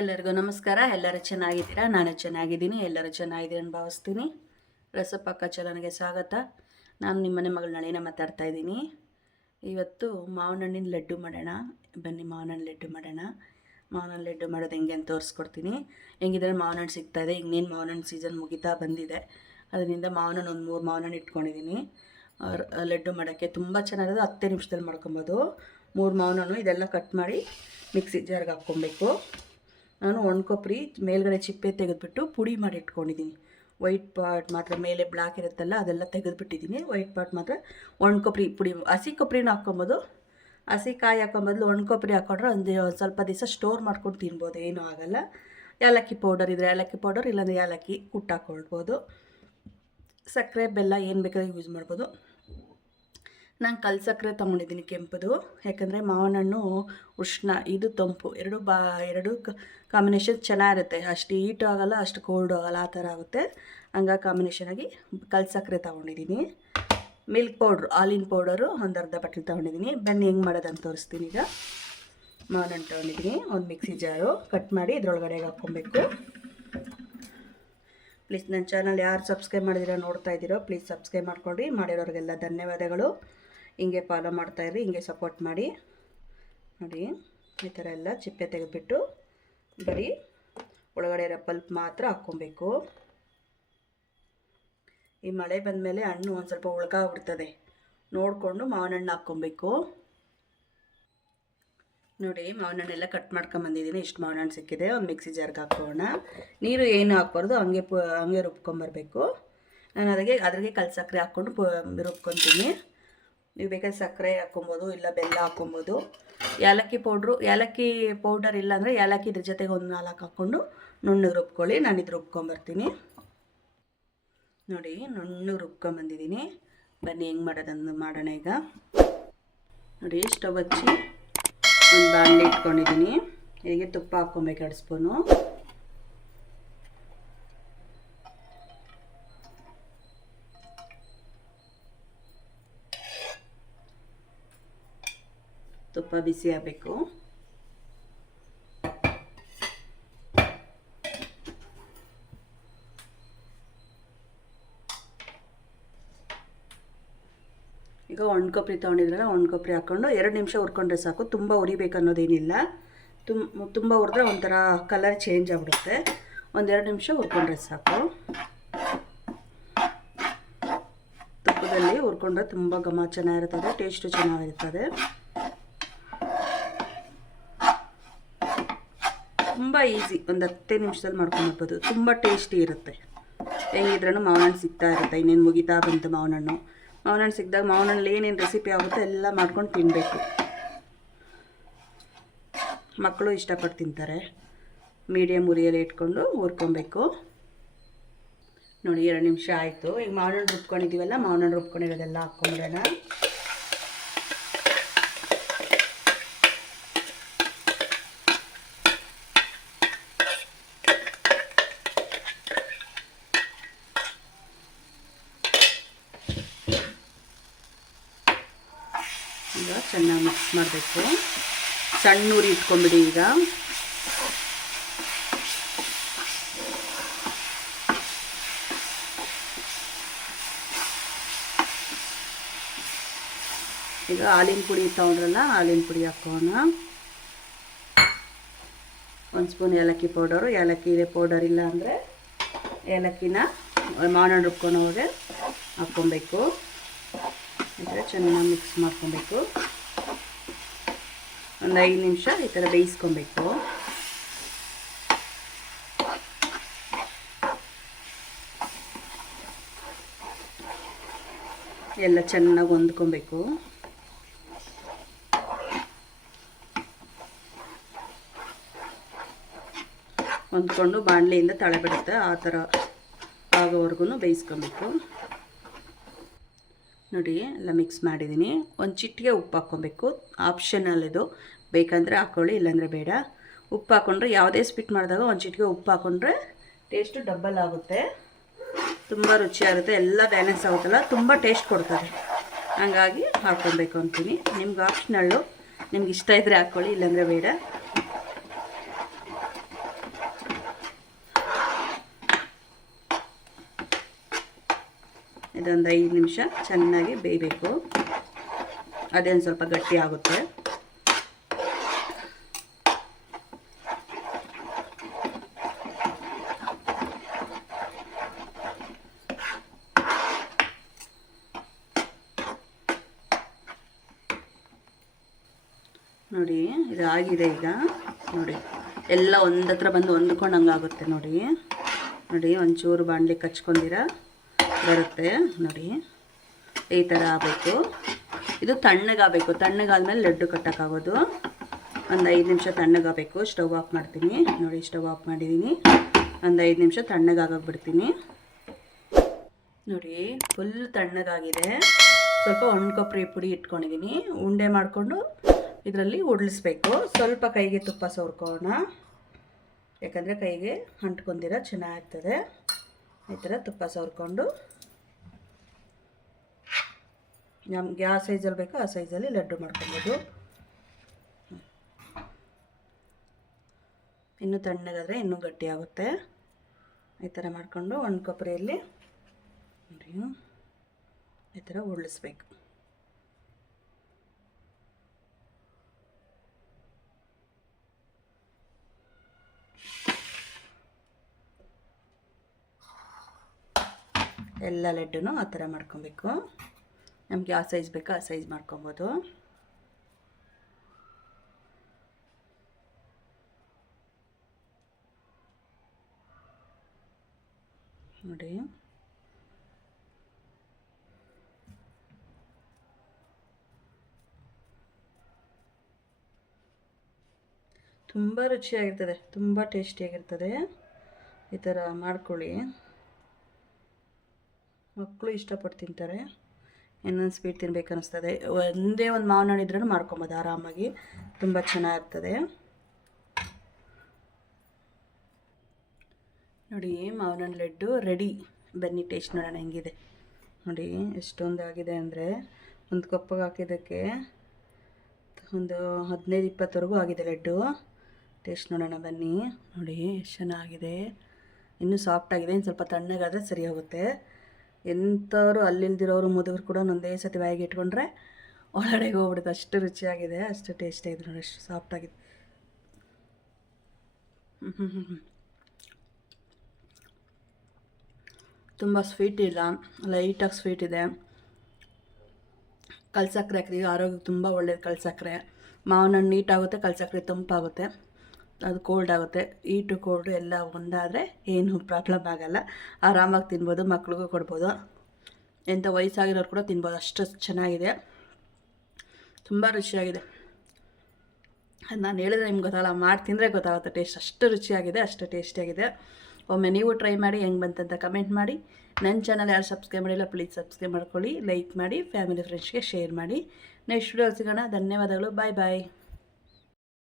ಎಲ್ಲರಿಗೂ ನಮಸ್ಕಾರ. ಎಲ್ಲರೂ ಚೆನ್ನಾಗಿದ್ದೀರಾ? ನಾನು ಚೆನ್ನಾಗಿದ್ದೀನಿ. ಎಲ್ಲರೂ ಚೆನ್ನಾಗಿದ್ದೀನಿ ಅಂತ ಭಾವಿಸ್ತೀನಿ. ರಸಪಕ್ಕ ಚಾನಲ್ಗೆ ಸ್ವಾಗತ. ನಾನು ನಿಮ್ಮನೆ ಮಗಳು ನಳಿನ ಮಾತಾಡ್ತಾ ಇದ್ದೀನಿ. ಇವತ್ತು ಮಾವಿನ ಹಣ್ಣಿನ ಲಡ್ಡು ಮಾಡೋಣ. ಬನ್ನಿ ಮಾವಿನ ಹಣ್ಣು ಲಡ್ಡು ಮಾಡೋಣ. ಮಾವಿನ ಹಣ್ಣು ಲಡ್ಡು ಮಾಡೋದು ಹೆಂಗೆ ಅಂತ ತೋರಿಸ್ಕೊಡ್ತೀನಿ. ಹೆಂಗಿದ್ರೆ ಮಾವಿನ ಹಣ್ಣು ಸಿಗ್ತಾಯಿದೆ. ಇನ್ನೇನು ಮಾವಿನ ಹಣ್ಣು ಸೀಸನ್ ಮುಗಿತಾ ಬಂದಿದೆ. ಅದರಿಂದ ಮಾವಿನ ಹಣ್ಣು ಒಂದು 3 ಮಾವಿನ ಹಣ್ಣು ಇಟ್ಕೊಂಡಿದ್ದೀನಿ. ಲಡ್ಡು ಮಾಡೋಕ್ಕೆ ತುಂಬ ಚೆನ್ನಾಗಿರೋದು. 10 ನಿಮಿಷದಲ್ಲಿ ಮಾಡ್ಕೊಬೋದು. 3 ಮಾವಿನ ಹಣ್ಣು ಇದೆಲ್ಲ ಕಟ್ ಮಾಡಿ ಮಿಕ್ಸಿ ಜಾರ್ಗೆ ಹಾಕ್ಕೊಬೇಕು. ನಾನು ಒಣಕೊಬ್ಬರಿ ಮೇಲ್ಗಡೆ ಚಿಪ್ಪೆ ತೆಗೆದುಬಿಟ್ಟು ಪುಡಿ ಮಾಡಿ ಇಟ್ಕೊಂಡಿದ್ದೀನಿ. ವೈಟ್ ಪಾರ್ಟ್ ಮಾತ್ರ ಮೇಲೆ ಬ್ಲ್ಯಾಕ್ ಇರುತ್ತಲ್ಲ ಅದೆಲ್ಲ ತೆಗೆದುಬಿಟ್ಟಿದ್ದೀನಿ. ವೈಟ್ ಪಾರ್ಟ್ ಮಾತ್ರ ಒಣಕೊಬ್ಬರಿ ಪುಡಿ. ಹಸಿ ಕೊಬ್ಬರಿನೂ ಹಾಕ್ಕೊಬೋದು. ಹಸಿ ಕಾಯಿ ಹಾಕೊಬದಲು ಒಣಕೊಬ್ಬರಿ ಹಾಕ್ಕೊಂಡ್ರೆ ಒಂದು ಸ್ವಲ್ಪ ದಿವಸ ಸ್ಟೋರ್ ಮಾಡ್ಕೊಂಡು ತಿನ್ಬೋದು, ಏನೂ ಆಗೋಲ್ಲ. ಏಲಕ್ಕಿ ಪೌಡರ್ ಇದ್ದರೆ ಏಲಕ್ಕಿ ಪೌಡರ್, ಇಲ್ಲಾಂದರೆ ಏಲಕ್ಕಿ ಕುಟ್ಟು ಹಾಕ್ಕೊಳ್ಬೋದು. ಸಕ್ಕರೆ ಬೆಲ್ಲ ಏನು ಬೇಕಾದ್ರೂ ಯೂಸ್ ಮಾಡ್ಬೋದು. ನಾನು ಕಲ್ಲು ಸಕ್ಕರೆ ತೊಗೊಂಡಿದ್ದೀನಿ ಕೆಂಪುದು. ಯಾಕಂದರೆ ಮಾವಿನ ಹಣ್ಣು ಉಷ್ಣ, ಇದು ತಂಪು, ಎರಡು ಕಾಂಬಿನೇಷನ್ ಚೆನ್ನಾಗಿರುತ್ತೆ. ಅಷ್ಟು ಹೀಟು ಆಗೋಲ್ಲ, ಅಷ್ಟು ಕೋಲ್ಡು ಆಗೋಲ್ಲ, ಆ ಥರ ಆಗುತ್ತೆ. ಹಂಗಾಗಿ ಕಾಂಬಿನೇಷನಾಗಿ ಕಲ್ಲು ಸಕ್ಕರೆ ತೊಗೊಂಡಿದ್ದೀನಿ. ಮಿಲ್ಕ್ ಪೌಡ್ರು, ಹಾಲಿನ ಪೌಡರು ಒಂದು ಅರ್ಧ ಬಟ್ಲು ತೊಗೊಂಡಿದ್ದೀನಿ. ಬನ್ನಿ ಹೆಂಗೆ ಮಾಡೋದಂತ ತೋರಿಸ್ತೀನಿ. ಈಗ ಮಾವಿನ ಹಣ್ಣು ತೊಗೊಂಡಿದ್ದೀನಿ. ಒಂದು ಮಿಕ್ಸಿ ಜಾರು ಕಟ್ ಮಾಡಿ ಇದ್ರೊಳಗಡೆ ಹಾಕ್ಕೊಬೇಕು. ಪ್ಲೀಸ್ ನನ್ನ ಚಾನಲ್ ಯಾರು ಸಬ್ಸ್ಕ್ರೈಬ್ ಮಾಡಿದಿರೋ ನೋಡ್ತಾ ಇದ್ದೀರೋ ಪ್ಲೀಸ್ ಸಬ್ಸ್ಕ್ರೈಬ್ ಮಾಡ್ಕೊಳ್ರಿ. ಮಾಡಿರೋರಿಗೆಲ್ಲ ಧನ್ಯವಾದಗಳು. ಹಿಂಗೆ ಫಾಲೋ ಮಾಡ್ತಾಯಿರಿ, ಹಿಂಗೆ ಸಪೋರ್ಟ್ ಮಾಡಿ. ನೋಡಿ ಈ ಥರ ಎಲ್ಲ ಚಿಪ್ಪೆ ತೆಗೆದುಬಿಟ್ಟು ಬರೀ ಒಳಗಡೆ ಇರೋ ಪಲ್ಪ್ ಮಾತ್ರ ಹಾಕ್ಕೊಬೇಕು. ಈ ಮಳೆ ಬಂದಮೇಲೆ ಹಣ್ಣು ಒಂದು ಸ್ವಲ್ಪ ಉಳ್ಕಾಗ್ಬಿಡ್ತದೆ. ನೋಡಿಕೊಂಡು ಮಾವಿನ ಹಣ್ಣು ಹಾಕ್ಕೊಬೇಕು. ನೋಡಿ ಮಾವಿನ ಹಣ್ಣೆಲ್ಲ ಕಟ್ ಮಾಡ್ಕೊಂಬಂದಿದ್ದೀನಿ. ಇಷ್ಟು ಮಾವಿನ ಹಣ್ಣು ಸಿಕ್ಕಿದೆ. ಒಂದು ಮಿಕ್ಸಿ ಜಾರ್ಗೆ ಹಾಕೋಣ. ನೀರು ಏನು ಹಾಕ್ಬಾರ್ದು, ಹಂಗೆ ರುಬ್ಕೊಂಬರ್ಬೇಕು. ನಾನು ಅದ್ರಿಗೆ ಕಲ್ಲು ಸಕ್ಕರೆ ಹಾಕ್ಕೊಂಡು ರುಬ್ಕೊತೀನಿ. ನೀವು ಬೇಕಾದ್ರೆ ಸಕ್ಕರೆ ಹಾಕ್ಕೊಬೋದು, ಇಲ್ಲ ಬೆಲ್ಲ ಹಾಕ್ಕೊಬೋದು. ಏಲಕ್ಕಿ ಪೌಡರ್ ಇಲ್ಲಾಂದರೆ ಏಲಕ್ಕಿ ಇದ್ರ ಜೊತೆಗೆ ಒಂದು 4 ಹಾಕ್ಕೊಂಡು ನುಣ್ಣಗೆ ರುಬ್ಕೊಳ್ಳಿ. ನಾನು ಇದು ರುಬ್ಕೊಂಬರ್ತೀನಿ. ನೋಡಿ ನುಣ್ಣಗೆ ರುಬ್ಕೊಂಬಂದಿದ್ದೀನಿ. ಬನ್ನಿ ಹೆಂಗೆ ಮಾಡೋದನ್ನು ಮಾಡೋಣ. ಈಗ ನೋಡಿ ಸ್ಟವ್ ಹಚ್ಚಿ ಒಂದು ಬಾಣಲೆ ಇಟ್ಕೊಂಡಿದ್ದೀನಿ. ಹೀಗೆ ತುಪ್ಪ ಹಾಕ್ಕೊಬೇಕು 2 ಸ್ಪೂನು. ತುಪ್ಪ ಬಿಸಿ ಆಗಬೇಕು. ಈಗ ಒಣಕೊಬ್ಬರಿ ತೊಗೊಂಡಿದ್ರಲ್ಲ, ಒಣಕೊಬ್ಬರಿ ಹಾಕ್ಕೊಂಡು 2 ನಿಮಿಷ ಹುರ್ಕೊಂಡ್ರೆ ಸಾಕು. ತುಂಬ ಉರಿಬೇಕು ಅನ್ನೋದೇನಿಲ್ಲ. ತುಂಬ ಹುರಿದ್ರೆ ಒಂಥರ ಕಲರ್ ಚೇಂಜ್ ಆಗಿಬಿಡುತ್ತೆ. 1-2 ನಿಮಿಷ ಹುರ್ಕೊಂಡ್ರೆ ಸಾಕು. ತುಪ್ಪದಲ್ಲಿ ಹುರ್ಕೊಂಡ್ರೆ ತುಂಬ ಘಮ ಚೆನ್ನಾಗಿರ್ತದೆ, ಟೇಸ್ಟು ಚೆನ್ನಾಗಿರ್ತದೆ. ತುಂಬ ಈಸಿ, ಒಂದು 10 ನಿಮಿಷದಲ್ಲಿ ಮಾಡ್ಕೊಂಡ್ಬೋದು. ತುಂಬ ಟೇಸ್ಟಿ ಇರುತ್ತೆ. ಹೆಂಗಿದ್ರೂ ಮಾವಿನ ಹಣ್ಣು ಸಿಗ್ತಾ ಇರುತ್ತೆ. ಇನ್ನೇನು ಮುಗಿತಾ ಬಂತು ಮಾವಿನ ಹಣ್ಣು. ಮಾವಿನ ಹಣ್ಣು ಸಿಕ್ಕಿದಾಗ ಮಾವಿನ ಹಣ್ಣಲ್ಲಿ ಏನೇನು ರೆಸಿಪಿ ಆಗುತ್ತೋ ಎಲ್ಲ ಮಾಡ್ಕೊಂಡು ತಿನ್ನಬೇಕು. ಮಕ್ಕಳು ಇಷ್ಟಪಟ್ಟು ತಿಂತಾರೆ. ಮೀಡಿಯಮ್ ಉರಿಯಲ್ಲಿ ಇಟ್ಕೊಂಡು ಹುರ್ಕೊಬೇಕು. ನೋಡಿ 2 ನಿಮಿಷ ಆಯಿತು. ಈಗ ಮಾವಿನ ಹಣ್ಣು ರುಬ್ಕೊಂಡಿದ್ದೀವಲ್ಲ, ಮಾವಿನ ಹಣ್ಣು ರುಬ್ಕೊಂಡಿರೋದೆಲ್ಲ ಹಾಕ್ಕೊಂಬಿಡೋಣ. ಈಗ ಚೆನ್ನಾಗಿ ಮಿಕ್ಸ್ ಮಾಡಬೇಕು. ಸಣ್ಣ ಉರಿ ಇಟ್ಕೊಂಬಿಡಿ. ಈಗ ಹಾಲಿನ ಪುಡಿ ತೊಗೊಂಡ್ರಲ್ಲ, ಹಾಲಿನ ಪುಡಿ ಹಾಕೋಣ. 1 ಸ್ಪೂನ್ ಏಲಕ್ಕಿ ಪೌಡರು. ಏಲಕ್ಕಿ ಪೌಡರ್ ಇಲ್ಲ ಅಂದರೆ ಏಲಕ್ಕಿನ ಮಾವಿನ ಹಣ್ಣು ರುಬ್ಕೊಂಡೋಗೆ ಹಾಕ್ಕೊಬೇಕು. ಈ ಚೆನ್ನಾಗಿ ಮಿಕ್ಸ್ ಮಾಡ್ಕೊಬೇಕು. ಒಂದು 5 ನಿಮಿಷ ಈ ಥರ ಬೇಯಿಸ್ಕೊಬೇಕು. ಎಲ್ಲ ಚೆನ್ನಾಗಿ ಹೊಂದ್ಕೊಬೇಕು. ಹೊಂದ್ಕೊಂಡು ಬಾಣಲೆಯಿಂದ ತಳ ಬಿಡುತ್ತೆ, ಆ ಥರ ಆಗೋವರೆಗೂ ಬೇಯಿಸ್ಕೊಬೇಕು. ನೋಡಿ ಎಲ್ಲ ಮಿಕ್ಸ್ ಮಾಡಿದ್ದೀನಿ. ಒಂದು ಚಿಟಿಕೆ ಉಪ್ಪು ಹಾಕ್ಕೊಬೇಕು. ಆಪ್ಷನಲ್ ಇದು, ಬೇಕಂದರೆ ಹಾಕ್ಕೊಳ್ಳಿ, ಇಲ್ಲಾಂದರೆ ಬೇಡ. ಉಪ್ಪು ಹಾಕ್ಕೊಂಡ್ರೆ ಯಾವುದೇ ಸ್ವೀಟ್ ಮಾಡಿದಾಗ ಒಂದು ಚಿಟಿಕೆ ಉಪ್ಪು ಹಾಕ್ಕೊಂಡ್ರೆ ಟೇಸ್ಟು ಡಬ್ಬಲ್ ಆಗುತ್ತೆ. ತುಂಬ ರುಚಿಯಾಗುತ್ತೆ. ಎಲ್ಲ ಬ್ಯಾಲೆನ್ಸ್ ಆಗುತ್ತಲ್ಲ, ತುಂಬ ಟೇಸ್ಟ್ ಕೊಡ್ತಾರೆ. ಹಾಗಾಗಿ ಹಾಕ್ಕೊಬೇಕು ಅಂತೀನಿ. ನಿಮ್ಗೆ ಆಪ್ಷನಲ್ಲು, ನಿಮ್ಗೆ ಇಷ್ಟ ಇದ್ದರೆ ಹಾಕ್ಕೊಳ್ಳಿ, ಇಲ್ಲಾಂದರೆ ಬೇಡ. ಇದೊಂದು 5 ನಿಮಿಷ ಚೆನ್ನಾಗಿ ಬೇಯಬೇಕು. ಅದೇನು ಸ್ವಲ್ಪ ಗಟ್ಟಿ ಆಗುತ್ತೆ. ನೋಡಿ ಇದಾಗಿದೆ. ಈಗ ನೋಡಿ ಎಲ್ಲ ಒಂದತ್ರ ಬಂದು ಹೊಂದ್ಕೊಂಡಂಗಾಗುತ್ತೆ. ನೋಡಿ ನೋಡಿ ಒಂಚೂರು ಬಾಣಲಿ ಕಚ್ಕೊಂಡಿರ ಬರುತ್ತೆ. ನೋಡಿ ಈ ಥರ ಆಗಬೇಕು. ಇದು ತಣ್ಣಗಾಗಬೇಕು. ತಣ್ಣಗಾದ್ಮೇಲೆ ಲಡ್ಡು ಕಟ್ಟೋಕ್ಕಾಗೋದು. ಒಂದು 5 ನಿಮಿಷ ತಣ್ಣಗಾಗಬೇಕು. ಸ್ಟವ್ ಆಫ್ ಮಾಡ್ತೀನಿ. ನೋಡಿ ಸ್ಟವ್ ಆಫ್ ಮಾಡಿದ್ದೀನಿ. ಒಂದು 5 ನಿಮಿಷ ತಣ್ಣಗಾಗಕ್ಕೆ ಬಿಡ್ತೀನಿ. ನೋಡಿ ಫುಲ್ ತಣ್ಣಗಾಗಿದೆ. ಸ್ವಲ್ಪ ಒಣಕೊಬ್ಬರಿ ಪುಡಿ ಇಟ್ಕೊಂಡಿದ್ದೀನಿ. ಉಂಡೆ ಮಾಡಿಕೊಂಡು ಇದರಲ್ಲಿ ಉರುಳಿಸ್ಬೇಕು. ಸ್ವಲ್ಪ ಕೈಗೆ ತುಪ್ಪ ಸವರ್ಕೋಣ, ಯಾಕಂದರೆ ಕೈಗೆ ಅಂಟ್ಕೊಂಡಿರ ಚೆನ್ನಾಗಿರ್ತದೆ. ಈ ಥರ ತುಪ್ಪ ಸವರ್ಕೊಂಡು ನಮ್ಗೆ ಯಾವ ಸೈಜಲ್ಲಿ ಬೇಕೋ ಆ ಸೈಜಲ್ಲಿ ಲಡ್ಡು ಮಾಡ್ಕೊಬೋದು. ಇನ್ನೂ ತಣ್ಣಗಾದರೆ ಇನ್ನೂ ಗಟ್ಟಿ ಆಗುತ್ತೆ. ಈ ಥರ ಮಾಡಿಕೊಂಡು ಒಣಕೊಬ್ಬರಿಯಲ್ಲಿ ನೋಡಿ ಈ ಥರ ಉರುಳಿಸ್ಬೇಕು. ಎಲ್ಲ ಲಡ್ಡು ಆ ಥರ ಮಾಡ್ಕೊಬೇಕು. ನಮ್ಗೆ ಯಾವ ಸೈಜ್ ಬೇಕೋ ಆ ಸೈಜ್ ಮಾಡ್ಕೊಬೋದು. ನೋಡಿ ತುಂಬ ರುಚಿಯಾಗಿರ್ತದೆ, ತುಂಬ ಟೇಸ್ಟಿಯಾಗಿರ್ತದೆ. ಈ ಥರ ಮಾಡ್ಕೊಳ್ಳಿ. ಮಕ್ಕಳು ಇಷ್ಟಪಟ್ಟು ತಿಂತಾರೆ. ಇನ್ನೊಂದು ಸ್ವೀಟ್ ತಿನ್ಬೇಕು ಅನ್ನಿಸ್ತದೆ. ಒಂದೇ ಒಂದು ಮಾವಿನ ಹಣ್ಣು ಇದ್ರೂ ಮಾಡ್ಕೊಬೋದು ಆರಾಮಾಗಿ. ತುಂಬ ಚೆನ್ನಾಗಿರ್ತದೆ. ನೋಡಿ ಮಾವಿನ ಹಣ್ಣು ಲಡ್ಡು ರೆಡಿ. ಬನ್ನಿ ಟೇಸ್ಟ್ ನೋಡೋಣ ಹೆಂಗಿದೆ. ನೋಡಿ ಎಷ್ಟೊಂದು ಆಗಿದೆ ಅಂದರೆ ಒಂದು ಕಪ್ಪಿಗೆ ಹಾಕಿದ್ದಕ್ಕೆ ಒಂದು 15-20ವರೆಗೂ ಆಗಿದೆ ಲಡ್ಡು. ಟೇಸ್ಟ್ ನೋಡೋಣ ಬನ್ನಿ. ನೋಡಿ ಎಷ್ಟು ಚೆನ್ನಾಗಿದೆ. ಇನ್ನೂ ಸಾಫ್ಟಾಗಿದೆ. ಇನ್ನು ಸ್ವಲ್ಪ ತಣ್ಣಗಾದರೆ ಸರಿ ಹೋಗುತ್ತೆ. ಎಂಥವ್ರು ಅಲ್ಲಿಲ್ದಿರೋರು ಮುದುಗರು ಕೂಡ ಒಂದೇ ಸತಿ ಬಾಯಿಗೆ ಇಟ್ಕೊಂಡ್ರೆ ಒಳಗಡೆ ಹೋಗ್ಬಿಡುತ್ತೆ. ಅಷ್ಟು ರುಚಿಯಾಗಿದೆ, ಅಷ್ಟು ಟೇಸ್ಟಿಯಾಗಿದೆ. ನೋಡಿ ಅಷ್ಟು ಸಾಫ್ಟಾಗಿದೆ. ತುಂಬ ಸ್ವೀಟ್ ಇಲ್ಲ, ಲೈಟಾಗಿ ಸ್ವೀಟ್ ಇದೆ. ಕಲ್ಸಕ್ಕರೆ ಹಾಕಿದ್ವಿ, ಆರೋಗ್ಯಕ್ಕೆ ತುಂಬ ಒಳ್ಳೇದು ಕಲ್ಸಕ್ಕರೆ. ಮಾವಿನ ಹಣ್ಣು ನೀಟಾಗುತ್ತೆ, ಕಲ್ಸಕ್ಕರೆ ತಂಪಾಗುತ್ತೆ, ಅದು ಕೋಲ್ಡ್ ಆಗುತ್ತೆ. ಈಟು ಕೋಲ್ಡು ಎಲ್ಲ ಒಂದಾದರೆ ಏನು ಪ್ರಾಬ್ಲಮ್ ಆಗೋಲ್ಲ. ಆರಾಮಾಗಿ ತಿನ್ಬೋದು, ಮಕ್ಳಿಗೂ ಕೊಡ್ಬೋದು, ಎಂಥ ವಯಸ್ಸಾಗಿರೋರು ಕೂಡ ತಿನ್ಬೋದು. ಅಷ್ಟು ಚೆನ್ನಾಗಿದೆ, ತುಂಬ ರುಚಿಯಾಗಿದೆ. ಅದು ನಾನು ಹೇಳಿದ್ರೆ ನಿಮ್ಗೆ ಗೊತ್ತಾಗಲ್ಲ, ಮಾಡಿ ತಿಂದರೆ ಗೊತ್ತಾಗುತ್ತೆ ಟೇಸ್ಟ್. ಅಷ್ಟು ರುಚಿಯಾಗಿದೆ, ಅಷ್ಟು ಟೇಸ್ಟಿಯಾಗಿದೆ. ಒಮ್ಮೆ ನೀವು ಟ್ರೈ ಮಾಡಿ, ಹೆಂಗೆ ಬಂತಂತ ಕಮೆಂಟ್ ಮಾಡಿ. ನನ್ನ ಚಾನಲ್ ಯಾರು ಸಬ್ಸ್ಕ್ರೈಬ್ ಮಾಡಿಲ್ಲ ಪ್ಲೀಸ್ ಸಬ್ಸ್ಕ್ರೈಬ್ ಮಾಡ್ಕೊಳ್ಳಿ, ಲೈಕ್ ಮಾಡಿ, ಫ್ಯಾಮಿಲಿ ಫ್ರೆಂಡ್ಸ್ಗೆ ಶೇರ್ ಮಾಡಿ. ನೆಕ್ಸ್ಟ್ ವಿಡಿಯೋ ಸಿಗೋಣ. ಧನ್ಯವಾದಗಳು. ಬಾಯ್ ಬಾಯ್.